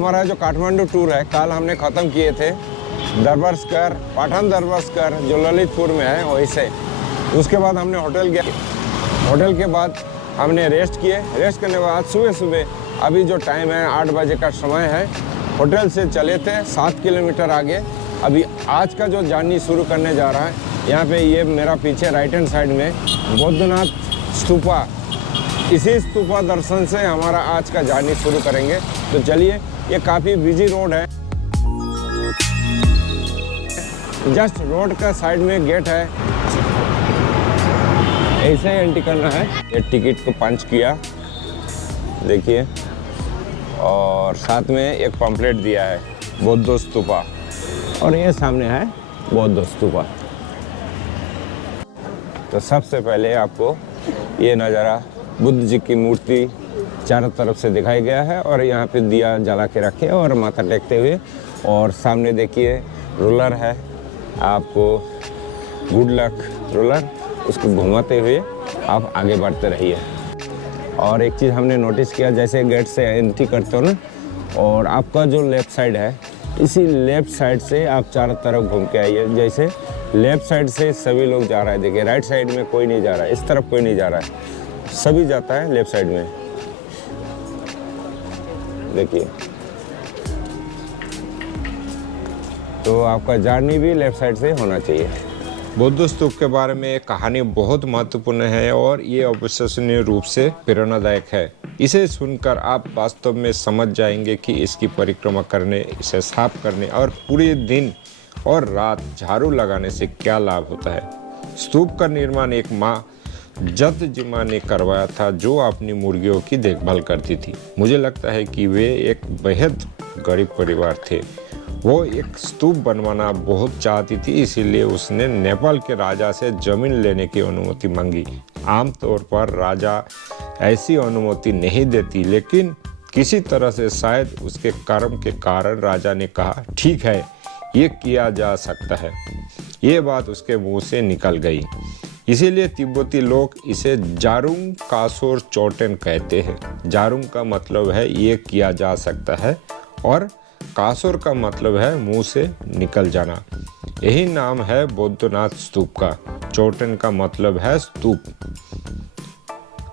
हमारा जो काठमांडू टूर है कल हमने ख़त्म किए थे दरबार स्क्वायर, पाटन दरबार स्क्वायर जो ललितपुर में है वहीं से। उसके बाद हमने होटल गया, होटल के बाद हमने रेस्ट किए। रेस्ट करने के बाद सुबह सुबह अभी जो टाइम है 8 बजे का समय है, होटल से चले थे 7 किलोमीटर आगे। अभी आज का जो जर्नी शुरू करने जा रहा है, यहाँ पे ये मेरा पीछे राइट हैंड साइड में बौद्धनाथ स्तूपा, इसी स्तूपा दर्शन से हमारा आज का जर्नी शुरू करेंगे। तो चलिए, ये काफ़ी बिजी रोड है। जस्ट रोड का साइड में गेट है, ऐसे ही एंट्री करना है। ये टिकट को पंच किया, देखिए, और साथ में एक पंपलेट दिया है बौद्ध स्तूपा, और ये सामने है बौद्ध स्तूपा। तो सबसे पहले आपको ये नज़ारा बुद्ध जी की मूर्ति चारों तरफ से दिखाई गया है, और यहाँ पे दिया जला के रखे और माथा टेकते हुए, और सामने देखिए रोलर है, आपको गुड लक रोलर, उसको घुमाते हुए आप आगे बढ़ते रहिए। और एक चीज़ हमने नोटिस किया, जैसे गेट से एंट्री करते हो ना, और आपका जो लेफ़्ट साइड है, इसी लेफ़्ट साइड से आप चारों तरफ घूम के आइए। जैसे लेफ़्ट साइड से सभी लोग जा रहा है, देखिए राइट साइड में कोई नहीं जा रहा है, इस तरफ कोई नहीं जा रहा है, सभी जाता है लेफ़्ट साइड में, देखिए। तो आपका जर्नी भी लेफ़्ट साइड से होना चाहिए। बौद्ध स्तूप के बारे में कहानी बहुत महत्वपूर्ण है और ये अविश्वसनीय रूप से प्रेरणादायक है। इसे सुनकर आप वास्तव में समझ जाएंगे कि इसकी परिक्रमा करने, इसे साफ करने और पूरे दिन और रात झाड़ू लगाने से क्या लाभ होता है। स्तूप का निर्माण एक माँ जतजिमा ने करवाया था, जो अपनी मुर्गियों की देखभाल करती थी। मुझे लगता है कि वे एक बेहद गरीब परिवार थे। वो एक स्तूप बनवाना बहुत चाहती थी, इसीलिए उसने नेपाल के राजा से जमीन लेने की अनुमति मांगी। आमतौर पर राजा ऐसी अनुमति नहीं देती, लेकिन किसी तरह से शायद उसके कर्म के कारण राजा ने कहा, ठीक है, ये किया जा सकता है। ये बात उसके मुंह से निकल गई। इसीलिए तिब्बती लोग इसे जारुंग कासोर चोटेन कहते हैं। जारुंग का मतलब है ये किया जा सकता है, और कासोर का मतलब है मुंह से निकल जाना। यही नाम है बौद्धनाथ स्तूप का। चोटेन का मतलब है स्तूप।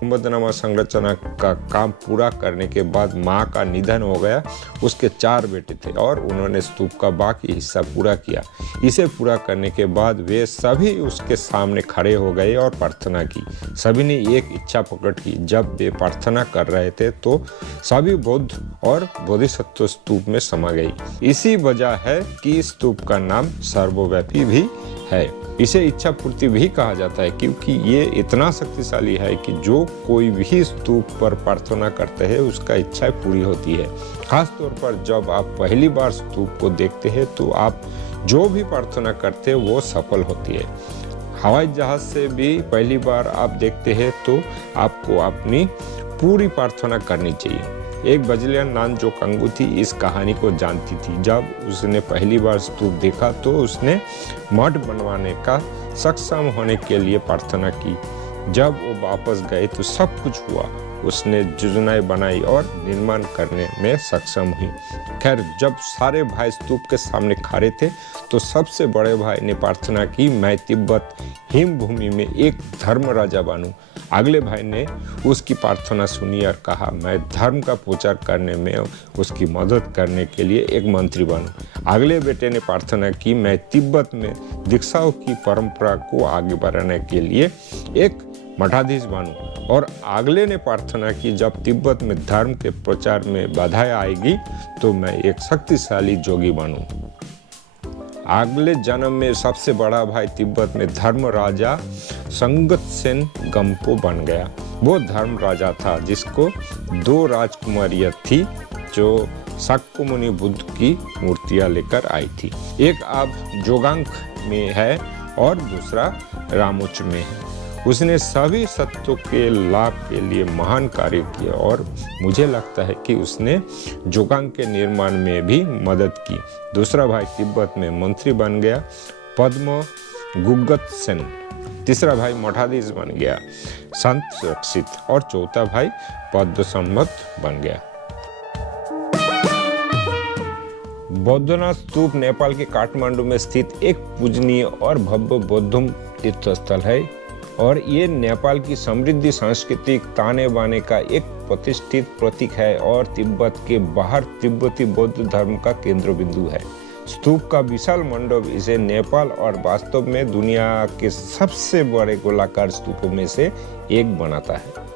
गुंबदनुमा संरचना का काम पूरा करने के बाद माँ का निधन हो गया। उसके 4 बेटे थे और उन्होंने स्तूप का बाकी हिस्सा पूरा किया। इसे पूरा करने के बाद वे सभी उसके सामने खड़े हो गए और प्रार्थना की। सभी ने एक इच्छा प्रकट की। जब वे प्रार्थना कर रहे थे तो सभी बौद्ध और बोधिसत्व स्तूप में समा गई। इसी वजह है कि स्तूप का नाम सर्वव्यापी भी है। इसे इच्छा पूर्ति भी कहा जाता है, क्योंकि ये इतना शक्तिशाली है कि जो कोई भी स्तूप पर प्रार्थना करते हैं उसका इच्छा पूरी होती है। खास तौर पर जब आप पहली बार स्तूप को देखते हैं तो आप जो भी प्रार्थना करते हैं वो सफल होती है। हवाई जहाज से भी पहली बार आप देखते हैं तो आपको अपनी पूरी प्रार्थना करनी चाहिए। एक बजलियन नान जो कंगू थी इस कहानी को जानती थी। जब उसने पहली बार स्तूप देखा तो उसने मठ बनवाने का सक्षम होने के लिए प्रार्थना की। जब वो वापस गए तो सब कुछ हुआ। उसने योजनाएं बनाई और निर्माण करने में सक्षम हुई। खैर, जब सारे भाई स्तूप के सामने खड़े थे तो सबसे बड़े भाई ने प्रार्थना की, मैं तिब्बत हिम भूमि में एक धर्म राजा बनूं। अगले भाई ने उसकी प्रार्थना सुनी और कहा, मैं धर्म का प्रचार करने में उसकी मदद करने के लिए एक मंत्री बनूं। अगले बेटे ने प्रार्थना की, मैं तिब्बत में दीक्षाओं की परंपरा को आगे बढ़ाने के लिए एक मठाधीश बनूं। और अगले ने प्रार्थना की, जब तिब्बत में धर्म के प्रचार में बाधाएं आएगी तो मैं एक शक्तिशाली जोगी बनूं। अगले जन्म में सबसे बड़ा भाई तिब्बत में धर्म राजा संगतसेन गंपो बन गया। वो धर्म राजा था जिसको 2 राजकुमारियां थी जो शाक्यमुनि बुद्ध की मूर्तियां लेकर आई थी। एक अब जोगांग में है और दूसरा रामोच में है। उसने सभी सत्यों के लाभ के लिए महान कार्य किया और मुझे लगता है कि उसने जोगांग के निर्माण में भी मदद की। दूसरा भाई तिब्बत में मंत्री बन गया, पद्म गुगत सेन। तीसरा भाई मठाधीश बन गया, संत रक्षित। और चौथा भाई पद्म संबत बन गया। बौद्धनाथ स्तूप नेपाल के काठमांडू में स्थित एक पूजनीय और भव्य बौद्ध तीर्थस्थल है और ये नेपाल की समृद्धि सांस्कृतिक ताने बाने का एक प्रतिष्ठित प्रतीक है और तिब्बत के बाहर तिब्बती बौद्ध धर्म का केंद्र बिंदु है। स्तूप का विशाल मंडप इसे नेपाल और वास्तव में दुनिया के सबसे बड़े गोलाकार स्तूपों में से एक बनाता है।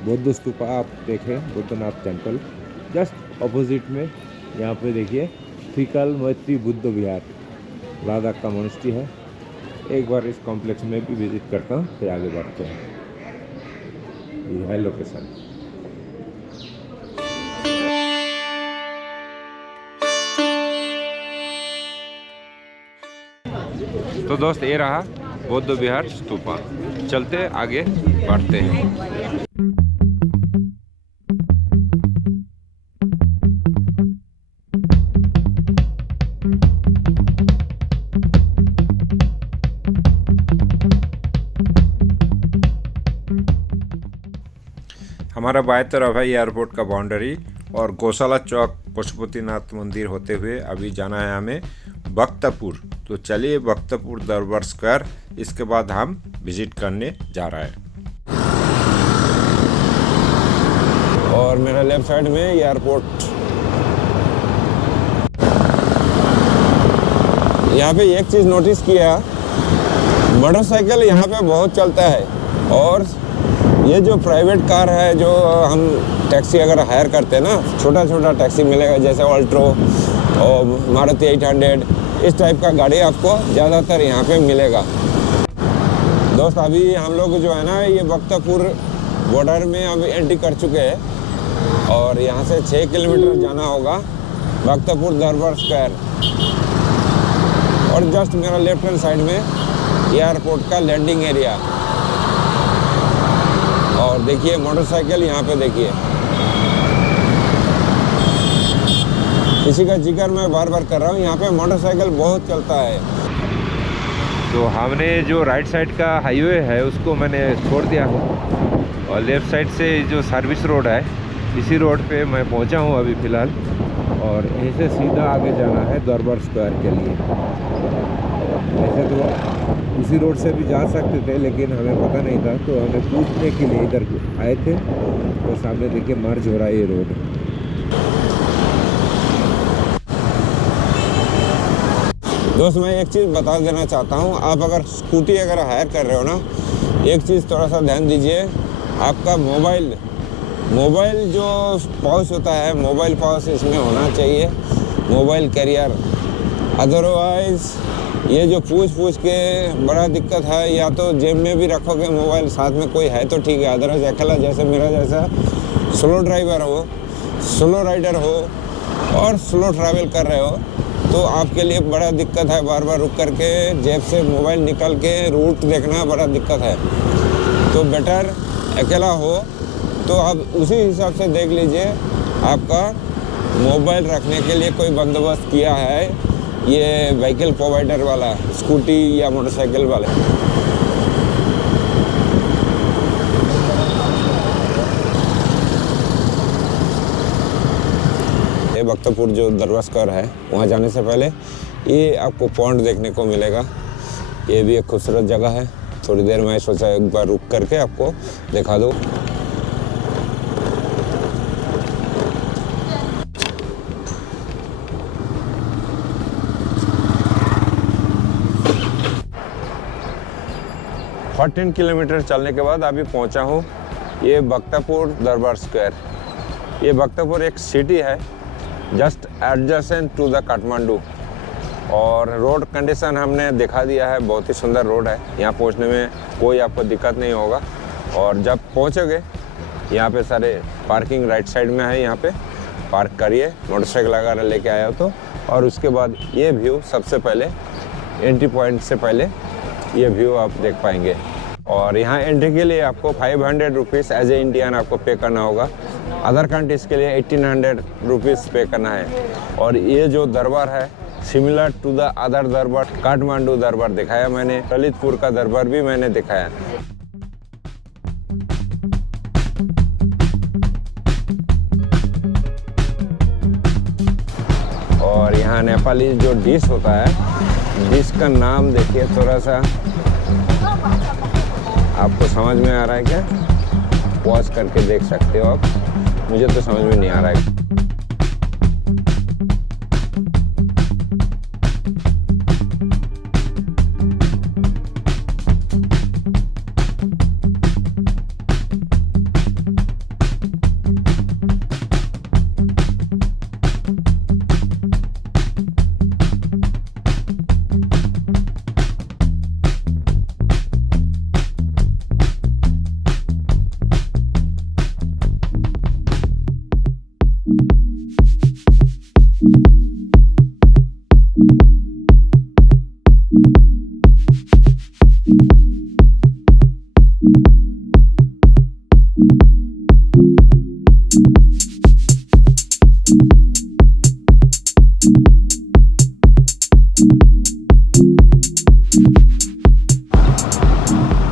बौद्ध स्तूपा आप देखें, बुद्धनाथ टेम्पल जस्ट अपोजिट में यहाँ पे देखिए त्रिकाल मैत्री बुद्ध विहार, लद्दाख का मोनेस्ट्री है। एक बार इस कॉम्प्लेक्स में भी विजिट करता हूँ, फिर आगे बढ़ते हैं। ये है लोकेशन। तो दोस्त ये रहा बौद्ध विहार स्तूपा। चलते आगे बढ़ते हैं। हमारा बाएं तरफ है एयरपोर्ट का बाउंड्री और गौशाला चौक पशुपतिनाथ मंदिर होते हुए अभी जाना है हमें भक्तपुर। तो चलिए भक्तपुर दरबार स्क्वायर, इसके बाद हम विजिट करने जा रहे हैं। और मेरा लेफ्ट साइड में एयरपोर्ट। यहाँ पे एक चीज़ नोटिस किया, मोटरसाइकिल यहाँ पे बहुत चलता है। और ये जो प्राइवेट कार है, जो हम टैक्सी अगर हायर करते हैं ना, छोटा छोटा टैक्सी मिलेगा जैसे ऑल्ट्रो और मारुति 800, इस टाइप का गाड़ी आपको ज़्यादातर यहाँ पे मिलेगा। दोस्त अभी हम लोग जो है ना, ये भक्तपुर बॉर्डर में अभी एंट्री कर चुके हैं और यहाँ से 6 किलोमीटर जाना होगा भक्तपुर दरबार स्क्वायर। और जस्ट मेरा लेफ्ट हैंड साइड में एयरपोर्ट का लैंडिंग एरिया। और देखिए मोटरसाइकिल यहाँ पे देखिए, इसी का जिक्र मैं बार बार कर रहा हूँ, यहाँ पे मोटरसाइकिल बहुत चलता है। तो हमने जो राइट साइड का हाईवे है उसको मैंने छोड़ दिया हूँ और लेफ़्ट साइड से जो सर्विस रोड है, इसी रोड पे मैं पहुँचा हूँ अभी फ़िलहाल। और यहीं से सीधा आगे जाना है दरबार स्क्वायर के लिए। ऐसे तो इसी रोड से भी जा सकते थे, लेकिन हमें पता नहीं था, तो हमें पूछने के लिए इधर आए थे। और सामने देखिए मर्ज हो रहा है ये रोड। दोस्त मैं एक चीज़ बता देना चाहता हूँ, आप अगर स्कूटी अगर हायर कर रहे हो ना, एक चीज़ थोड़ा सा ध्यान दीजिए, आपका मोबाइल जो पाउच होता है, मोबाइल पाउच इसमें होना चाहिए, मोबाइल कैरियर। अदरवाइज़ ये जो पूछ के बड़ा दिक्कत है, या तो जेब में भी रखोगे मोबाइल, साथ में कोई है तो ठीक है, अदरवाइज अकेला जैसे मेरा जैसा स्लो ड्राइवर हो, स्लो राइडर हो और स्लो ट्रैवल कर रहे हो, तो आपके लिए बड़ा दिक्कत है। बार बार रुक करके जेब से मोबाइल निकाल के रूट देखना बड़ा दिक्कत है। तो बेटर अकेला हो तो आप उसी हिसाब से देख लीजिए, आपका मोबाइल रखने के लिए कोई बंदोबस्त किया है ये व्हीकल प्रोवाइडर वाला, स्कूटी या मोटरसाइकिल वाले। भक्तपुर जो दरबार स्क्वायर है वहाँ जाने से पहले ये आपको पॉन्ड देखने को मिलेगा। ये भी एक खूबसूरत जगह है। थोड़ी देर मैं सोचा एक बार रुक करके आपको दिखा दूँ। और 10 किलोमीटर चलने के बाद अभी पहुंचा हूँ ये भक्तपुर दरबार स्क्वायर। ये भक्तपुर एक सिटी है just adjacent to the Kathmandu, और रोड कंडीशन हमने दिखा दिया है। बहुत ही सुंदर रोड है, यहाँ पहुँचने में कोई आपको दिक्कत नहीं होगा। और जब पहुँचोगे यहाँ पे सारे पार्किंग राइट साइड में है, यहाँ पे पार्क करिए मोटरसाइकिल वगैरह लेके आया हो तो। और उसके बाद ये व्यू सबसे पहले एंट्री पॉइंट से पहले ये व्यू आप देख पाएंगे। और यहाँ एंट्री के लिए आपको 500 रुपीज़ एज ए इंडियन आपको पे करना होगा। अदर कंट्रीज़ के लिए 1800 रुपीज़ पे करना है। और ये जो दरबार है सिमिलर टू द अदर दरबार, काठमांडू दरबार दिखाया मैंने, ललितपुर का दरबार भी मैंने दिखाया। और यहाँ नेपाली जो डिश होता है, डिश का नाम देखिए, थोड़ा सा आपको समझ में आ रहा है क्या? पॉज करके देख सकते हो आप, मुझे तो समझ में नहीं आ रहा है।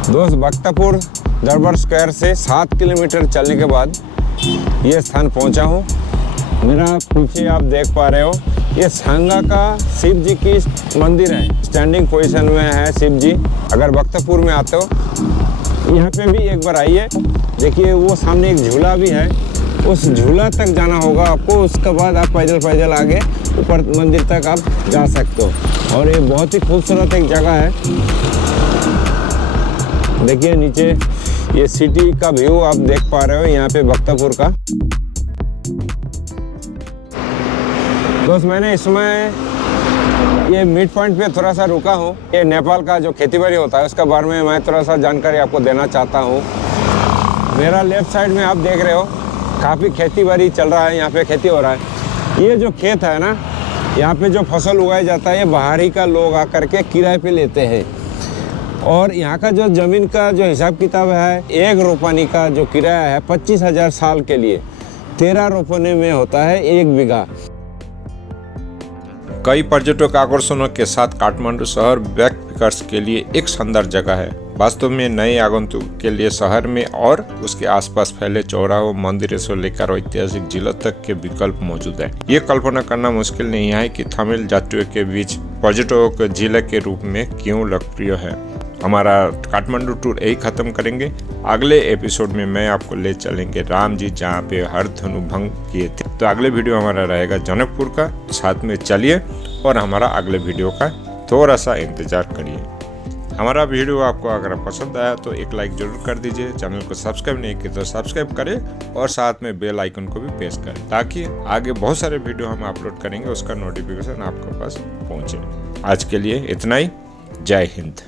दोस्त भक्तपुर दरबार स्क्वायर से 7 किलोमीटर चलने के बाद ये स्थान पहुंचा हूँ। मेरा पीछे आप देख पा रहे हो, ये सांगा का शिव जी की मंदिर है। स्टैंडिंग पोजीशन में है शिव जी। अगर भक्तपुर में आते हो यहाँ पे भी एक बार आइए। देखिए वो सामने एक झूला भी है, उस झूला तक जाना होगा आपको। उसके बाद आप पैदल आगे ऊपर मंदिर तक आप जा सकते हो। और ये बहुत ही खूबसूरत एक जगह है। देखिए नीचे ये सिटी का व्यू आप देख पा रहे हो यहाँ पे भक्तपुर का। दोस्त मैंने इसमें ये मिड पॉइंट पे थोड़ा सा रुका हूँ। ये नेपाल का जो खेती बाड़ी होता है उसका बारे में मैं थोड़ा सा जानकारी आपको देना चाहता हूँ। मेरा लेफ्ट साइड में आप देख रहे हो काफ़ी खेती बाड़ी चल रहा है, यहाँ पे खेती हो रहा है। ये जो खेत है ना, यहाँ पे जो फसल उगाया जाता है ये बाहरी का लोग आकर के किराए पे लेते हैं। और यहाँ का जो ज़मीन का जो हिसाब किताब है, एक रोपनी का जो किराया है 25,000 साल के लिए, 13 रोपने में होता है 1 बीघा। कई पर्यटक आकर्षणों के साथ काठमांडू शहर बैकपैकर्स के लिए एक शानदार जगह है। वास्तव में नए आगंतुक के लिए शहर में और उसके आसपास फैले चौराहों, मंदिरों से लेकर ऐतिहासिक जिलों तक के विकल्प मौजूद है। ये कल्पना करना मुश्किल नहीं है कि तमिल यात्रियों के बीच पर्यटकों के जिले के रूप में क्यों लोकप्रिय है। हमारा काठमांडू टूर यही खत्म करेंगे। अगले एपिसोड में मैं आपको ले चलेंगे राम जी जहाँ पे हर धनु भंग किए थे। तो अगले वीडियो हमारा रहेगा जनकपुर का। साथ में चलिए और हमारा अगले वीडियो का थोड़ा सा इंतजार करिए। हमारा वीडियो आपको अगर पसंद आया तो एक लाइक जरूर कर दीजिए। चैनल को सब्सक्राइब नहीं किया तो सब्सक्राइब करें और साथ में बेल आइकन को भी प्रेस करें ताकि आगे बहुत सारे वीडियो हम अपलोड करेंगे उसका नोटिफिकेशन आपके पास पहुंचे। आज के लिए इतना ही। जय हिंद।